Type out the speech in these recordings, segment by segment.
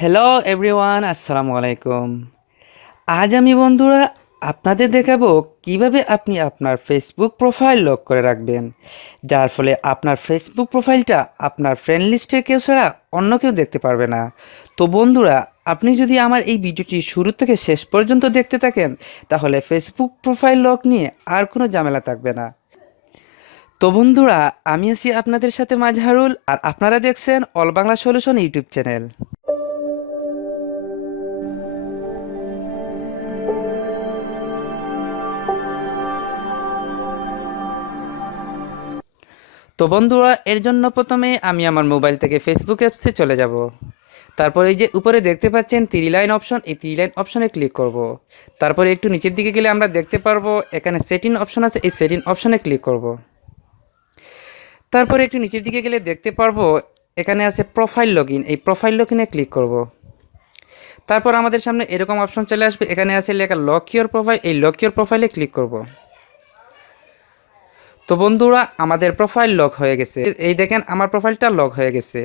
Hello everyone, আসসালামু আলাইকুম। আজ আমি বন্ধুরা আপনাদের দেখাবো কিভাবে আপনি আপনার ফেসবুক প্রোফাইল লক করে রাখবেন, যার ফলে আপনার ফেসবুক প্রোফাইলটা আপনার ফ্রেন্ড লিস্টের কেউ ছাড়া অন্য কেউ দেখতে পারবে না। তো বন্ধুরা, আপনি যদি আমার এই ভিডিওটি শুরু থেকে শেষ পর্যন্ত দেখতে থাকেন তাহলে ফেসবুক প্রোফাইল লক নিয়ে আর কোনো ঝামেলা থাকবে না। তো বন্ধুরা, আমি আছি আপনাদের সাথে মাজহারুল, আর আপনারা দেখছেন all Bangla solution YouTube channel. তো বন্ধুরা, এর জন্য প্রথমে আমি আমার মোবাইল থেকে ফেসবুক অ্যাপসে চলে যাব। তারপর এই যে উপরে দেখতে পাচ্ছেন থ্রি লাইন অপশন, এই থ্রি লাইন অপশনে ক্লিক করব। তারপরে একটু নিচের দিকে গেলে আমরা দেখতে পারবো এখানে সেটিং অপশন আছে, এই সেটিং অপশনে ক্লিক করব। তারপরে একটু নিচের দিকে গেলে দেখতে পারবো এখানে আছে প্রোফাইল লগইন, এই প্রোফাইল লগইনে ক্লিক করব। তারপর আমাদের সামনে এরকম অপশন চলে আসবে, এখানে আছে লেখা লক ইওর প্রোফাইল, এই লক ইওর প্রোফাইলে ক্লিক করব। তো বন্ধুরা, আমাদের প্রোফাইল লক হয়ে গেছে। এই দেখেন আমার প্রোফাইলটা লক হয়ে গেছে।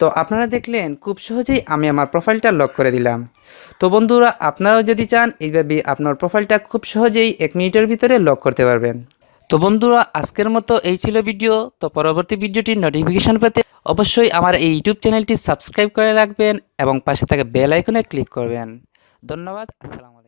তো আপনারা দেখলেন খুব সহজেই আমি আমার প্রোফাইলটা লক করে দিলাম। তো বন্ধুরা, আপনারাও যদি চান এইভাবে আপনার প্রোফাইলটা খুব সহজেই 1 মিনিটের ভিতরে লক করতে পারবেন। তো বন্ধুরা, আজকের মতো এই ছিল ভিডিও। তো পরবর্তী ভিডিওটির নোটিফিকেশন পেতে অবশ্যই আমার এই ইউটিউব চ্যানেলটি সাবস্ক্রাইব করে রাখবেন এবং পাশে থাকা বেল আইকনে ক্লিক করবেন। ধন্যবাদ। আসসালামু আলাইকুম।